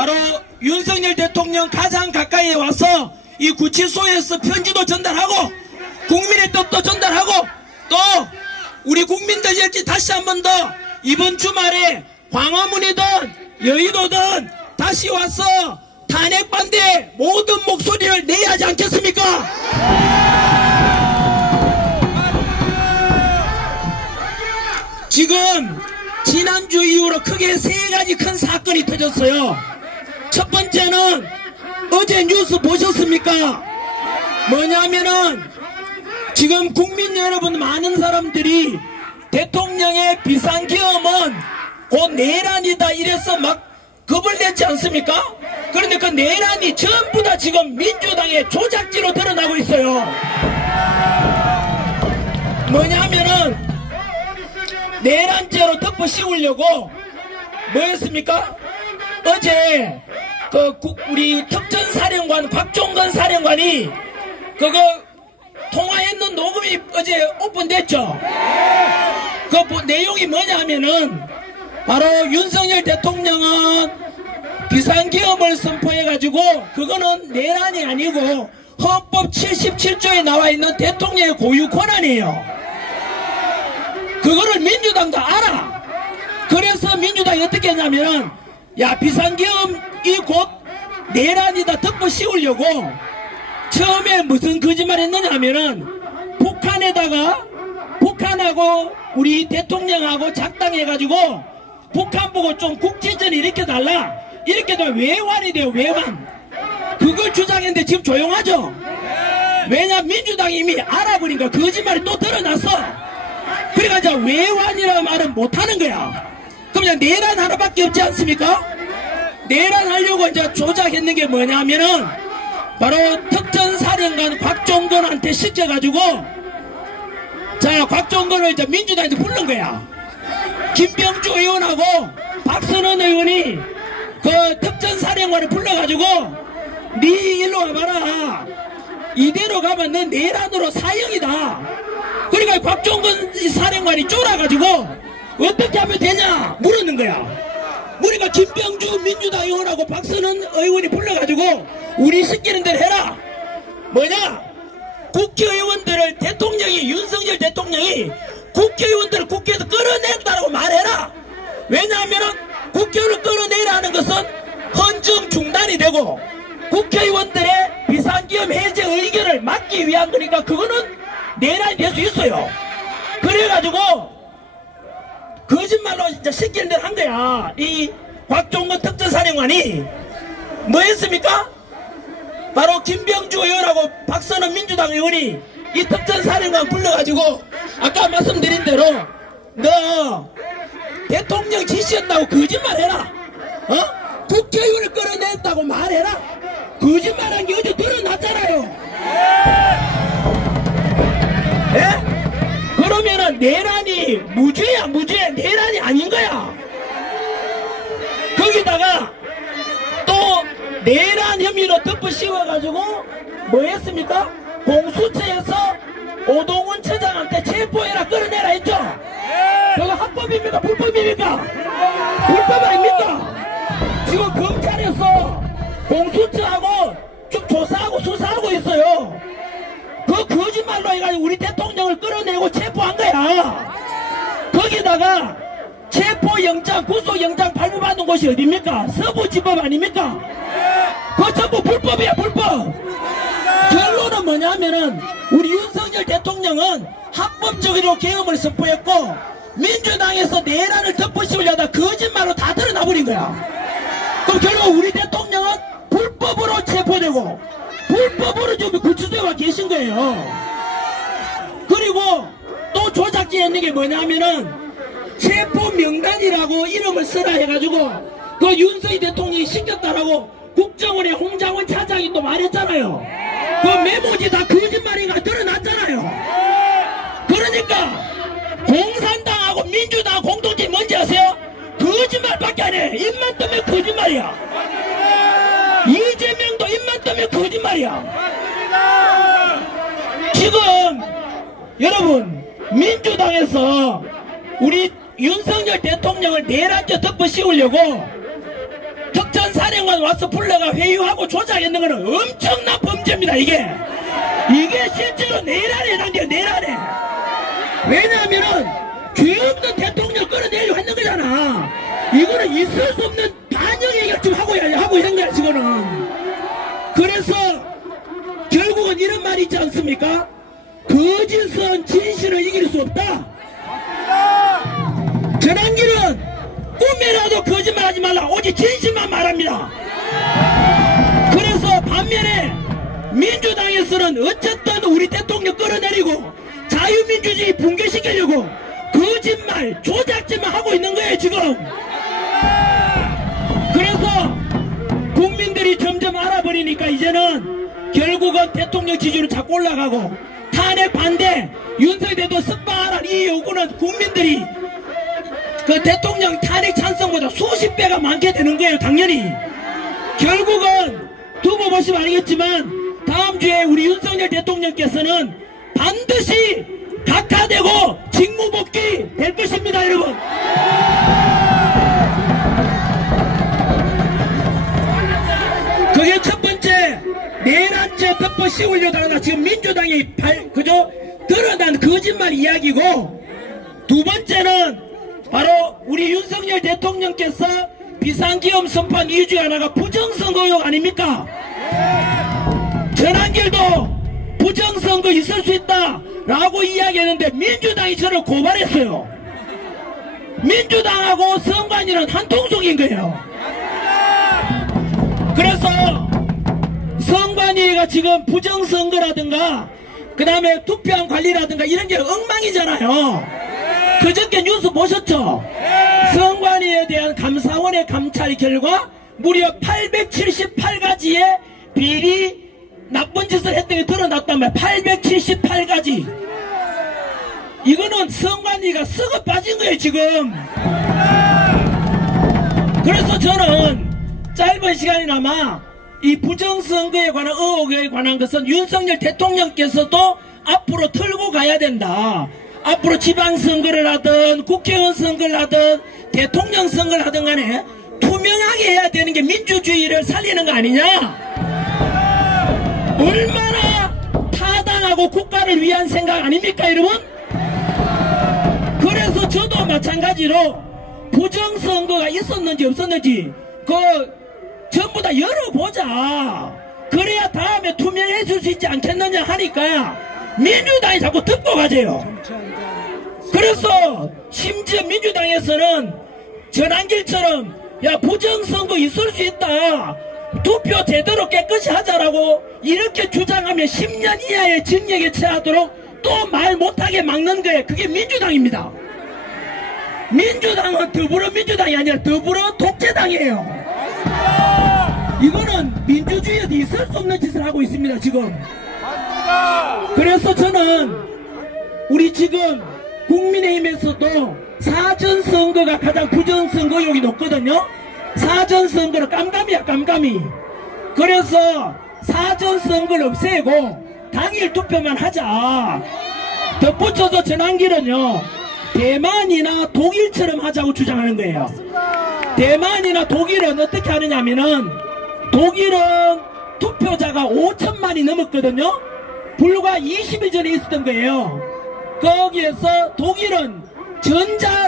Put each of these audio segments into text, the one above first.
바로 윤석열 대통령 가장 가까이에 와서 이 구치소에서 편지도 전달하고 국민의 뜻도 전달하고 또 우리 국민들에게 다시 한 번 더 이번 주말에 광화문이든 여의도든 다시 와서 탄핵 반대 모든 목소리를 내야 하지 않겠습니까? 지금 지난주 이후로 크게 세 가지 큰 사건이 터졌어요. 첫 번째는 어제 뉴스 보셨습니까? 뭐냐면은 지금 국민 여러분 많은 사람들이 대통령의 비상계엄은 곧 내란이다 이래서 막 겁을 냈지 않습니까? 그런데 그 내란이 전부 다 지금 민주당의 조작지로 드러나고 있어요. 뭐냐면은 내란죄로 덮어 씌우려고 뭐 했습니까? 어제 우리 특전사령관 곽종건 사령관이 그거 통화했는 녹음이 어제 오픈됐죠? 그 내용이 뭐냐면은 바로 윤석열 대통령은 비상계엄을 선포해가지고 그거는 내란이 아니고 헌법 77조에 나와있는 대통령의 고유 권한이에요. 그거를 민주당도 알아. 그래서 민주당이 어떻게 했냐면은 야 비상계엄이 곧 내란이다 덮어 씌우려고 처음에 무슨 거짓말 했느냐 하면은 북한하고 우리 대통령하고 작당해가지고 북한 보고 좀 국제전 일으켜달라 이렇게 되면 외환이 돼요. 외환. 그걸 주장했는데 지금 조용하죠? 왜냐 민주당이 이미 알아보니까 거짓말이 또 드러났어. 그래가지고 외환이라는 말은 못하는 거야. 그럼 그냥 내란 하나밖에 없지 않습니까? 내란하려고 이제 조작했는 게 뭐냐면은 바로 특전사령관 곽종건한테 시켜가지고 자 곽종건을 이제 민주당에서 부른 거야. 김병주 의원하고 박선원 의원이 그 특전사령관을 불러가지고 네 일로 와봐라. 이대로 가면 너 내란으로 사형이다. 그러니까 곽종건 사령관이 쫄아가지고 어떻게 하면 되냐 물었는 거야. 우리가 김병주 민주당 의원하고 박선원 의원이 불러가지고 우리 시키는 대로 해라. 뭐냐? 국회의원들을 윤석열 대통령이 국회의원들을 국회에서 끌어냈다라고 말해라. 왜냐하면 국회의원을 끌어내라 하는 것은 헌정 중단이 되고 국회의원들의 비상계엄 해제 의견을 막기 위한 거니까 그거는 내란이 될 수 있어요. 그래가지고 거짓말로 이제 시키는 대로 한 거야. 이 곽종건 특전사령관이 뭐 했습니까? 바로 김병주 의원하고 박선원 민주당 의원이 이 특전사령관 불러가지고 아까 말씀드린 대로 너 대통령 지시했다고 거짓말해라. 국회의원을 끌어냈다고 말해라. 거짓말한 게 어제 드러났잖아요. 예? 그러면은 내란이 무죄야 무죄. 내란이 아닌 거야. 거기다가 또 내란 혐의로 덮어 씌워가지고 뭐 했습니까? 공수처에서 오동훈 처장한테 체포해라 끌어내라 했죠? 그거 합법입니까? 불법입니까? 불법 아닙니까? 지금 검찰에서 공수처하고 쭉 조사하고 수사하고 있어요. 그 거짓말로 해가지고 우리 대통령을 끌어내고 체포한 거야. 거기다가 체포영장, 구속영장 발부받는 곳이 어딥니까? 서부지법 아닙니까? 그거 전부 불법이야 불법. 결론은 뭐냐면은 우리 윤석열 대통령은 합법적으로 계엄을 선포했고 민주당에서 내란을 덮어씌우려다 거짓말로 다 드러나버린 거야. 그럼 결국 우리 대통령은 불법으로 체포되고 불법으로 지금 구치소에 와 계신 거예요. 그리고 또 조작지 했는 게 뭐냐면은 체포 명단이라고 이름을 쓰라 해가지고 그 윤석열 대통령이 시켰다라고 국정원의 홍장원 차장이 또 말했잖아요. 그 메모지 다 거짓말인가 드러났잖아요. 그러니까 공산당하고 민주당 공통점이 뭔지 아세요? 거짓말밖에 안 해. 입만 뜨면 거짓말이야. 이재명도 입만 뜨면 거짓말이야. 지금 여러분 민주당에서 우리 윤석열 대통령을 내란죄 덮어 씌우려고 특전사령관 대통령 와서 불러가 회유하고 조작했는 거는 엄청난 범죄입니다. 이게 실제로 내일 안에 해당돼요. 내일 안에. 왜냐하면은 죄 없는 대통령 끌어내려고 했는 거잖아. 이거는 있을 수 없는 반영행위를 지금 하고 있는 거야 지금은. 그래서 결국은 이런 말이 있지 않습니까? 거짓은 진실을 이길 수 없다. 전환기는 꿈에라도 거짓말하지 말라. 오직 진실만 말합니다. 그래서 반면에 민주당에서는 어쨌든 우리 대통령 끌어내리고 자유민주주의 붕괴시키려고 거짓말 조작짓만 하고 있는 거예요 지금. 그래서 국민들이 점점 알아버리니까 이제는 결국은 대통령 지지율은 자꾸 올라가고 탄핵 반대 윤석열도 석방하라는 이 요구는 국민들이 그 대통령 탄핵 찬성보다 수십 배가 많게 되는 거예요. 당연히 결국은 두고 보시면 알겠지만 다음 주에 우리 윤석열 대통령께서는 반드시 각하되고 직무복귀 될 것입니다 여러분. 그게 첫 번째 내란죄 덮어 씌우려다가 지금 민주당이 드러난 거짓말 이야기고, 두 번째는 바로 우리 윤석열 대통령께서 비상기업 선포한 이유 중에 하나가 부정선거 의혹 아닙니까? 전한길도 부정선거 있을 수 있다 라고 이야기했는데 민주당이 저를 고발했어요. 민주당하고 선관위는 한 통속인 거예요. 그래서 선관위가 지금 부정선거라든가 그 다음에 투표한 관리라든가 이런 게 엉망이잖아요. 그저께 뉴스 보셨죠? 선관위에 대한 감사원의 감찰 결과 무려 878가지의 비리 나쁜 짓을 했던 게 드러났단 말이에요. 878가지. 이거는 선관위가 썩어 빠진 거예요 지금. 그래서 저는 짧은 시간이나마 이 부정선거에 관한 의혹에 관한 것은 윤석열 대통령께서도 앞으로 틀고 가야 된다. 앞으로 지방선거를 하든 국회의원 선거를 하든 대통령 선거를 하든 간에 투명하게 해야 되는 게 민주주의를 살리는 거 아니냐. 얼마나 타당하고 국가를 위한 생각 아닙니까 여러분? 그래서 저도 마찬가지로 부정선거가 있었는지 없었는지 전부 다 열어보자. 그래야 다음에 투명해질 수 있지 않겠느냐 하니까 민주당이 자꾸 듣고 가세요. 그래서 심지어 민주당에서는 전한길처럼 야 부정선거 있을 수 있다, 투표 제대로 깨끗이 하자라고 이렇게 주장하면 10년 이하의 징역에 처하도록 또 말 못하게 막는 거예요. 그게 민주당입니다. 민주당은 더불어민주당이 아니라 더불어 독재당이에요. 이거는 민주주의에서 있을 수 없는 짓을 하고 있습니다 지금. 그래서 저는 우리 지금 국민의힘에서도 사전선거가 가장 부정선거 의혹이 높거든요. 사전선거는 깜깜이야 깜깜이. 그래서 사전선거를 없애고 당일 투표만 하자. 덧붙여서 전환길은요 대만이나 독일처럼 하자고 주장하는 거예요. 대만이나 독일은 어떻게 하느냐면은 독일은 투표자가 5천만이 넘었거든요. 불과 20일 전에 있었던 거예요. 거기에서 독일은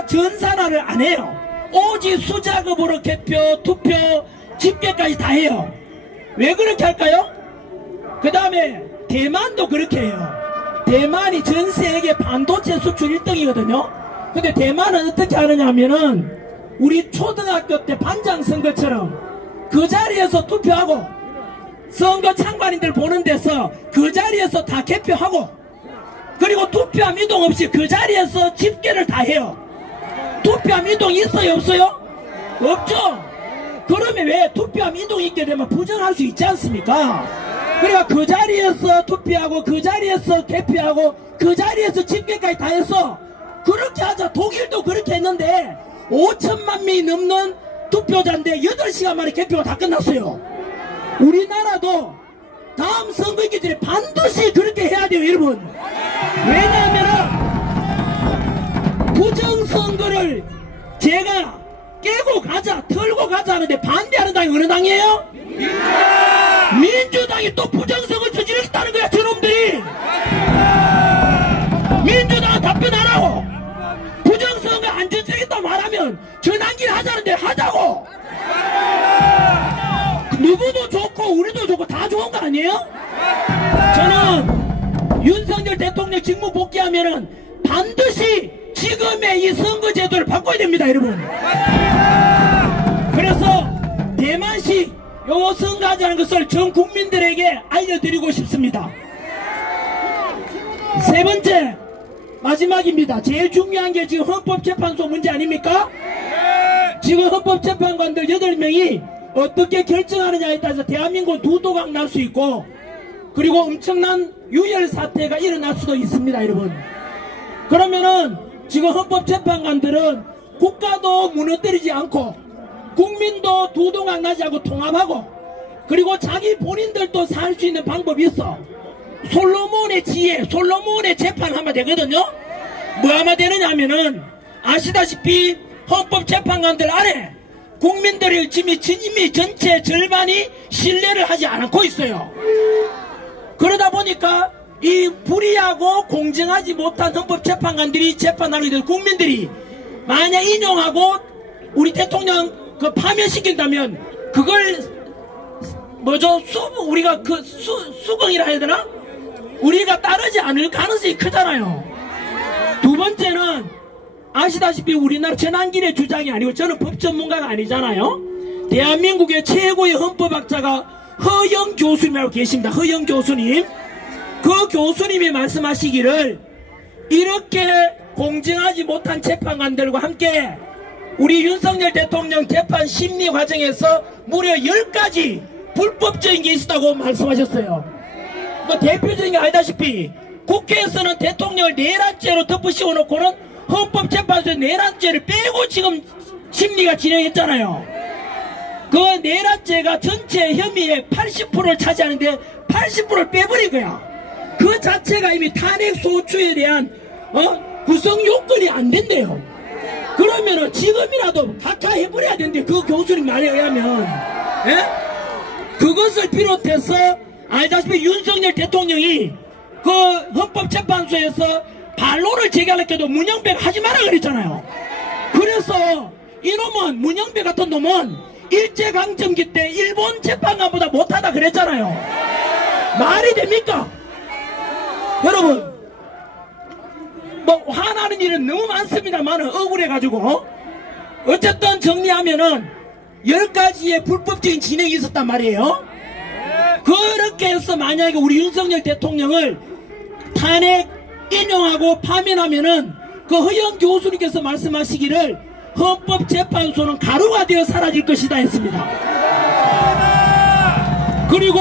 전산화를 안 해요. 오직 수작업으로 개표, 투표, 집계까지 다 해요. 왜 그렇게 할까요? 그 다음에 대만도 그렇게 해요. 대만이 전 세계 반도체 수출 1등이거든요. 근데 대만은 어떻게 하느냐 하면은 우리 초등학교 때 반장 선거처럼 그 자리에서 투표하고 선거 참관인들 보는 데서 그 자리에서 다 개표하고 그리고 투표함 이동 없이 그 자리에서 집계를 다 해요. 투표함 이동 있어요 없어요? 없죠? 그러면 왜 투표함 이동이 있게 되면 부정할 수 있지 않습니까? 그러니까 그 자리에서 투표하고 그 자리에서 개표하고 그 자리에서 집계까지 다 해서 그렇게 하자. 독일도 그렇게 했는데 5천만 명이 넘는 투표자인데 8시간 만에 개표가 다 끝났어요. 우리나라도 다음 선거 있기 전에 반드시 그렇게 해야 돼요 여러분. 왜냐하면 부정선거를 제가 깨고 가자, 털고 끌고 가자는데 반대하는 당이 어느 당이에요? 민주당이 또 부정선거 저지르겠다는 거야 저놈들이. 민주당은 답변 안 하고 부정선거 안 저지르겠다 말하면 전환기를 하자는데 하자고. 누구도 좋고 우리도 좋고 다 좋은 거 아니에요? 저는 윤석열 대통령 직무 복귀하면은 반드시 지금의 이 선거제도를 바꿔야 됩니다 여러분. 그래서 대만식 요 선거하자는 것을 전 국민들에게 알려드리고 싶습니다. 세 번째 마지막입니다. 제일 중요한 게 지금 헌법재판소 문제 아닙니까? 지금 헌법재판관들 8명이 어떻게 결정하느냐에 따라서 대한민국은 두도각 날 수 있고 그리고 엄청난 유혈 사태가 일어날 수도 있습니다 여러분. 그러면은 지금 헌법재판관들은 국가도 무너뜨리지 않고 국민도 두동강 나지 않고 통합하고 그리고 자기 본인들도 살 수 있는 방법이 있어. 솔로몬의 지혜, 솔로몬의 재판 하면 되거든요. 뭐 하면 되느냐 하면은 아시다시피 헌법재판관들 안에 국민들의 이미 전체 절반이 신뢰를 하지 않고 있어요. 그러다 보니까 이 불의하고 공정하지 못한 헌법재판관들이 재판하게 될 국민들이 만약 인용하고 우리 대통령 그 파면시킨다면 그걸 뭐죠? 우리가 그 수긍이라 해야 되나? 우리가 따르지 않을 가능성이 크잖아요. 두 번째는 아시다시피 우리나라 전환길의 주장이 아니고 저는 법 전문가가 아니잖아요. 대한민국의 최고의 헌법학자가 허영 교수님이라고 계십니다. 허영 교수님. 그 교수님이 말씀하시기를 이렇게 공정하지 못한 재판관들과 함께 우리 윤석열 대통령 재판 심리 과정에서 무려 10가지 불법적인 게 있었다고 말씀하셨어요. 뭐 대표적인 게 알다시피 국회에서는 대통령을 내란죄로 덮으시고 놓고는 헌법재판소에 내란죄를 빼고 지금 심리가 진행했잖아요. 그 내란죄가 전체 혐의의 80%를 차지하는데 80%를 빼버린 거야. 그 자체가 이미 탄핵 소추에 대한 구성 요건이 안 된대요. 그러면은 지금이라도 각하해버려야 되는데 그 교수님 말에 의하면 그것을 비롯해서 알다시피 윤석열 대통령이 그 헌법재판소에서 반론을 제기하려도 문영배가 하지 마라 그랬잖아요. 그래서 이놈은 문영배 같은 놈은 일제강점기 때 일본 재판관보다 못하다 그랬잖아요. 말이 됩니까? 여러분 뭐 화나는 일은 너무 많습니다만 억울해가지고 어쨌든 정리하면은 10가지의 불법적인 진행이 있었단 말이에요. 그렇게 해서 만약에 우리 윤석열 대통령을 탄핵 인용하고 파면하면은 그 허영 교수님께서 말씀하시기를 헌법재판소는 가루가 되어 사라질 것이다 했습니다. 그리고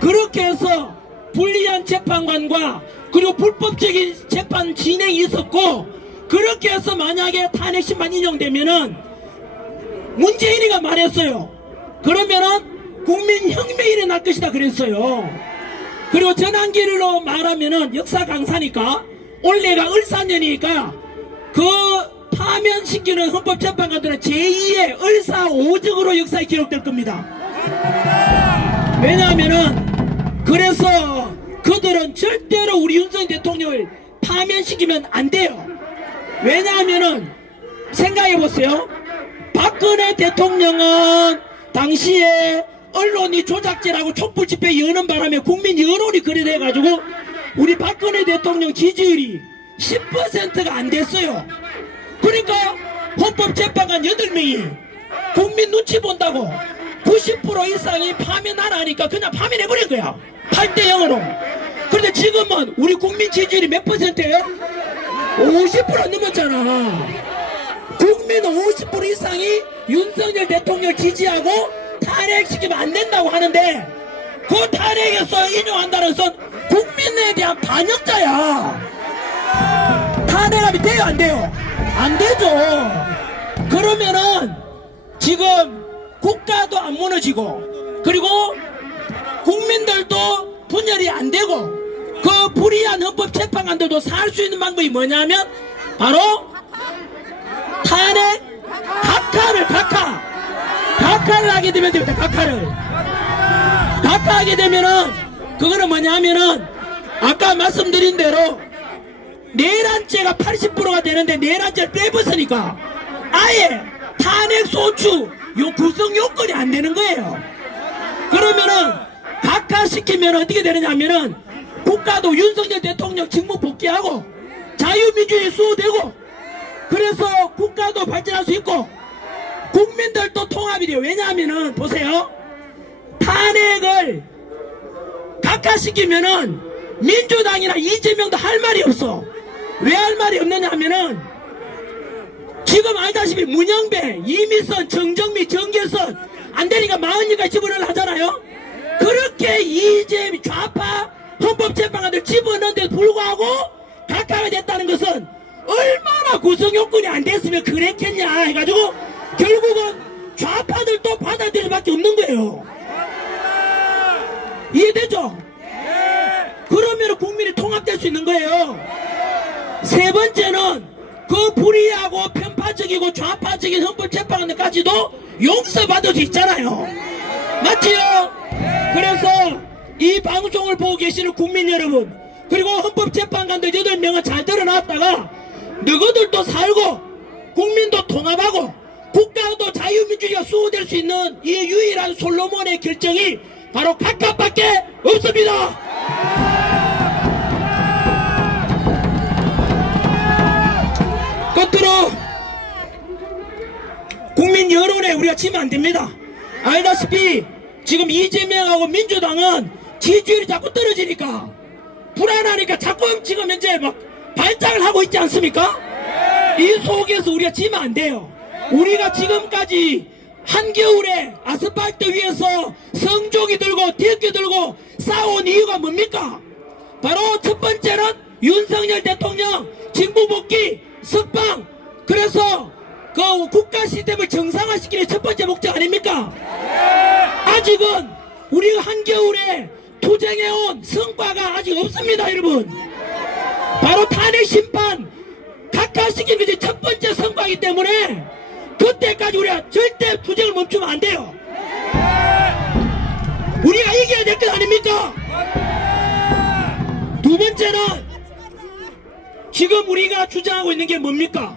그렇게 해서 불리한 재판관과 그리고 불법적인 재판 진행이 있었고 그렇게 해서 만약에 탄핵심판 인용되면은 문재인이가 말했어요. 그러면은 국민혁명이 일어날 것이다 그랬어요. 그리고 전환기로 말하면은 역사 강사니까 올해가 을사년이니까 그 파면시키는 헌법재판관들은 제2의 을사오적으로 역사에 기록될 겁니다. 왜냐하면은 그래서 그들은 절대로 우리 윤석열 대통령을 파면시키면 안 돼요. 왜냐하면은 생각해보세요. 박근혜 대통령은 당시에 언론이 조작죄라고 촛불집회 여는 바람에 국민 여론이 그래 돼가지고 우리 박근혜 대통령 지지율이 10%가 안 됐어요. 그러니까 헌법재판관 8명이 국민 눈치 본다고 90% 이상이 파면하라 하니까 그냥 파면해버린 거야. 8대0으로. 그런데 지금은 우리 국민 지지율이 몇 %예요? 50% 넘었잖아. 국민 50% 이상이 윤석열 대통령을 지지하고 탄핵시키면 안 된다고 하는데 그 탄핵에서 인용한다는 것은 국민에 대한 반역자야. 탄핵하면 돼요 안 돼요? 안 되죠. 그러면은 지금 국가도 안 무너지고 그리고 국민들도 분열이 안 되고 그 불의한 헌법재판관들도 살 수 있는 방법이 뭐냐면 바로 탄핵 각하를 각하 각하를 하게 되면 됩니다. 각하를. 각하하게 되면은 그거는 뭐냐 하면은 아까 말씀드린 대로 내란죄가 80%가 되는데 내란죄를 빼버리니까 아예 탄핵 소추 구성 요건이 안 되는 거예요. 그러면은 각하시키면 어떻게 되느냐 하면은 국가도 윤석열 대통령 직무 복귀하고 자유민주주의 수호되고 그래서 국가도 발전할 수 있고 국민들도 통합이 돼요. 왜냐하면은 보세요. 탄핵을 각하시키면은 민주당이나 이재명도 할 말이 없어. 왜 할 말이 없느냐 하면은 지금 알다시피 문영배, 이미선, 정정미, 정계선 안 되니까 40여기까지 집어넣으려 하잖아요. 그렇게 이재명 좌파 헌법재판관들 집어넣는데도 불구하고 각하가 됐다는 것은 얼마나 구성요건이 안 됐으면 그랬겠냐 해가지고 결국은 좌파들도 받아들일 수밖에 없는 거예요. 이해되죠? 그러면 국민이 통합될 수 있는 거예요. 세 번째는 그 불의하고 편파적이고 좌파적인 헌법재판관들까지도 용서받을 수 있잖아요. 맞지요? 그래서 이 방송을 보고 계시는 국민 여러분 그리고 헌법재판관들 8명은 잘 들어놨다가 너희들도 살고 국민도 통합하고 국가도 자유민주주의가 수호될 수 있는 이 유일한 솔로몬의 결정이 바로 각하밖에 없습니다. 끝으로 국민 여론에 우리가 지면 안 됩니다. 알다시피 지금 이재명하고 민주당은 지지율이 자꾸 떨어지니까 불안하니까 자꾸 지금 현재 막 발작을 하고 있지 않습니까? 이 속에서 우리가 지면 안 돼요. 우리가 지금까지 한겨울에 아스팔트 위에서 성조기 들고 대기 들고 싸운 이유가 뭡니까? 바로 첫 번째는 윤석열 대통령 직무복귀 석방 그래서 그 국가 시스템을 정상화시키는 첫 번째 목적 아닙니까? 아직은 우리가 한겨울에 투쟁해온 성과가 아직 없습니다. 여러분 바로 탄핵 심판 각하시킨 것이 첫 번째 성과이기 때문에 그때까지 우리가 절대 투쟁을 멈추면 안 돼요. 우리가 이겨야 될 것 아닙니까? 두 번째는 지금 우리가 주장하고 있는 게 뭡니까?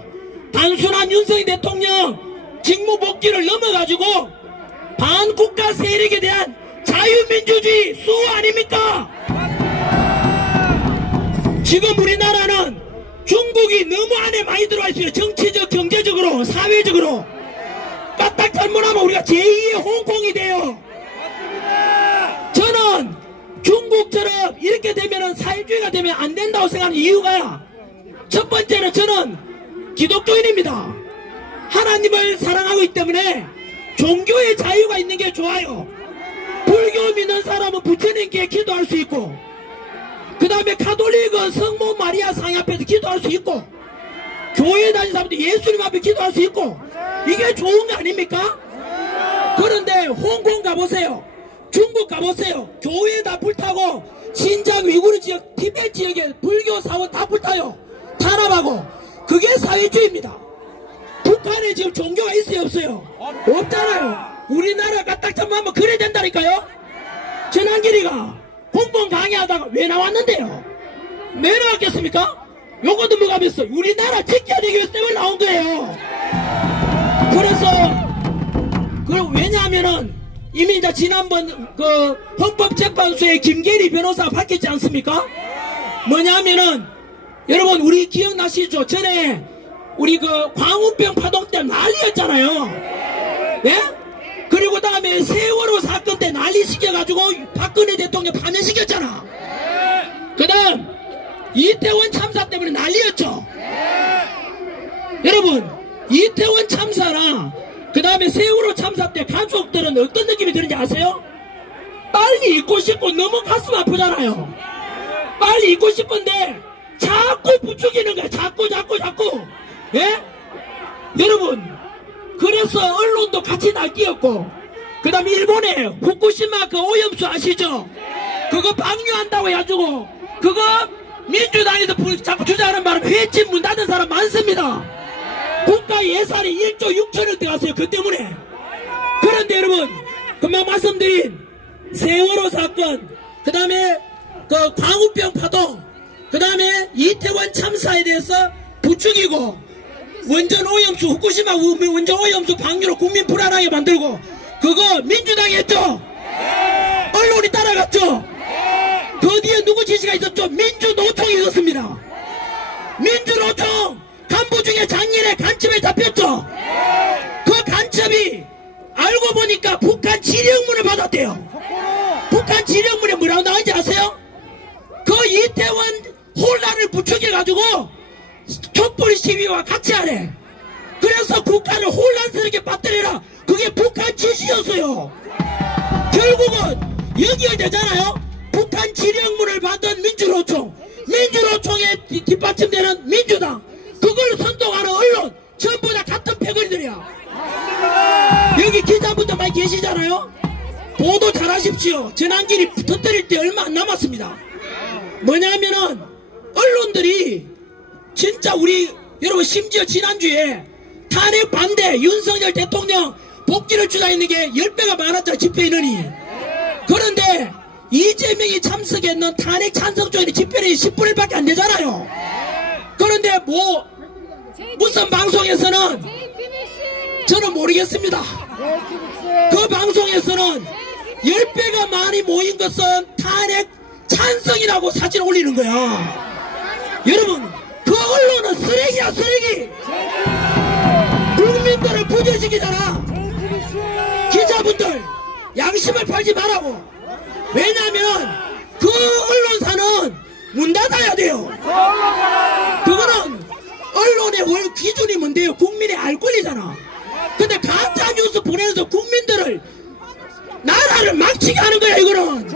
단순한 윤석열 대통령 직무 복귀를 넘어가지고 반국가 세력에 대한 자유민주주의 수호 아닙니까? 지금 우리나라는 중국이 너무 안에 많이 들어와 있어요. 정치적, 경제적으로, 사회적으로. 까딱 잘못하면 우리가 제2의 홍콩이 돼요. 저는 중국처럼 이렇게 되면 사회주의가 되면 안 된다고 생각하는 이유가 첫 번째는 저는 기독교인입니다. 하나님을 사랑하고 있기 때문에 종교의 자유가 있는 게 좋아요. 불교 믿는 사람은 부처님께 기도할 수 있고 그 다음에 가톨릭은 성모 마리아 상 앞에서 기도할 수 있고 교회 다니는 사람도 예수님 앞에 기도할 수 있고 이게 좋은 거 아닙니까? 그런데 홍콩 가보세요. 중국 가보세요. 교회 다 불타고 신장 위구르 지역 티베트 지역에 불교 사원 다 불타요. 탄압하고 그게 사회주의입니다. 북한에 지금 종교가 있어요 없어요? 없잖아요. 우리나라 까딱 참하면 그래야 된다니까요. 전한길이가 공무원 강의하다가 왜 나왔는데요? 왜 나왔겠습니까? 요것도 뭐가 있어? 우리나라 지켜야 되기 위해서 때문에 나온 거예요. 그래서 왜냐하면은 이미 이제 지난번 그 헌법재판소의 김계리 변호사가 밝혔지 않습니까? 뭐냐면은 여러분 우리 기억나시죠? 전에 우리 그 광우병 파동 때 난리였잖아요. 네? 그리고 다음에 세월호 사건 때 난리 시켜가지고 박근혜 대통령 파면시켰잖아. 그 다음 이태원 참사 때문에 난리였죠. 여러분 이태원 참사나 그 다음에 세월호 참사 때 가족들은 어떤 느낌이 드는지 아세요? 빨리 잊고 싶고 너무 가슴 아프잖아요. 빨리 잊고 싶은데 자꾸 부추기는 거야. 자꾸 예? 여러분 그래서 언론도 같이 날뛰었고 그 다음에 일본에 후쿠시마 그 오염수 아시죠? 그거 방류한다고 해가지고 그거 민주당에서 자꾸 주장하는 바람에 회집 문 닫은 사람 많습니다. 국가 예산이 1조 6천억 들어갔어요. 그 때문에 그런데 여러분, 금방 말씀드린 세월호 사건, 그 다음에 그 광우병 파동, 그 다음에 이태원 참사에 대해서 부추기고 원전 오염수, 후쿠시마 원전 오염수 방류로 국민 불안하게 만들고, 그거 민주당이 했죠? 언론이 따라갔죠? 그 뒤에 누구 지시가 있었죠? 민주노총이 있었습니다. 민주노총 간부 중에 작년에 간첩에 잡혔죠? 그 간첩이 알고 보니까 북한 지령문을 받았대요. 북한 지령문에 뭐라고 나오는지 아세요? 그 이태원 혼란을 부추겨가지고 촛불 시위와 같이 하래. 그래서 국가를 혼란스럽게 빠뜨리라. 그게 북한 지시였어요. 결국은 연결되잖아요. 북한 지령문을 받은 민주노총에 뒷받침되는 민주당, 그걸 선동하는 언론 전부 다 같은 패거리들이야. 여기 기자분들 많이 계시잖아요. 보도 잘하십시오. 전환길이 터뜨릴 때 얼마 안 남았습니다. 뭐냐면은 언론들이 진짜 우리 여러분, 심지어 지난주에 탄핵 반대 윤석열 대통령 복귀를 주장했는 게 10배가 많았잖아, 집회 인원이. 그런데 이재명이 참석했는 탄핵 찬성 쪽에 집회는 10분의 1밖에 안 되잖아요. 그런데 뭐 무슨 방송에서는 저는 모르겠습니다. 그 방송에서는 10배가 많이 모인 것은 탄핵 찬성이라고 사진 올리는 거야. 여러분, 그 언론은 쓰레기야, 쓰레기. 국민들을 부정시키잖아. 기자분들 양심을 팔지 말라고. 왜냐면 그 언론사는 문 닫아야 돼요. 그거는 언론의 월 기준이 뭔데요? 국민의 알 권리잖아. 근데 가짜 뉴스 보내면서 국민들을, 나라를 망치게 하는 거야, 이거는.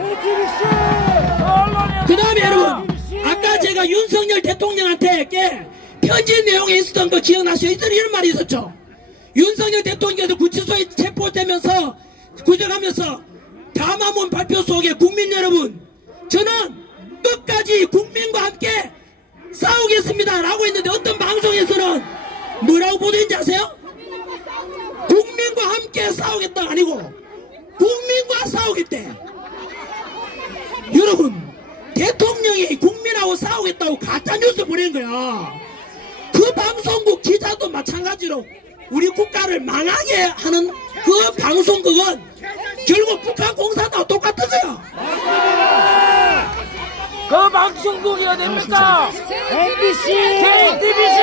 그 다음에 여러분, 아까 제가 윤석열 대통령한테 편지 내용에 있었던 거 기억나시죠? 이런 말이 있었죠. 윤석열 대통령께서 구치소에 체포되면서 구정하면서 담화문 발표 속에, 국민 여러분, 저는 끝까지 국민과 함께 싸우겠습니다 라고 했는데, 어떤 방송에서는 뭐라고 보도했는지 아세요? 국민과 함께 싸우겠다 아니고 국민과 싸우겠대. 여러분, 대통령이 국민하고 싸우겠다고 가짜뉴스 보낸 거야. 그 방송국 기자도 마찬가지로 우리 국가를 망하게 하는 그 방송국은 결국 북한 공산당하고 똑같은 거야. 그 방송국이 어딥니까? MBC, JTBC,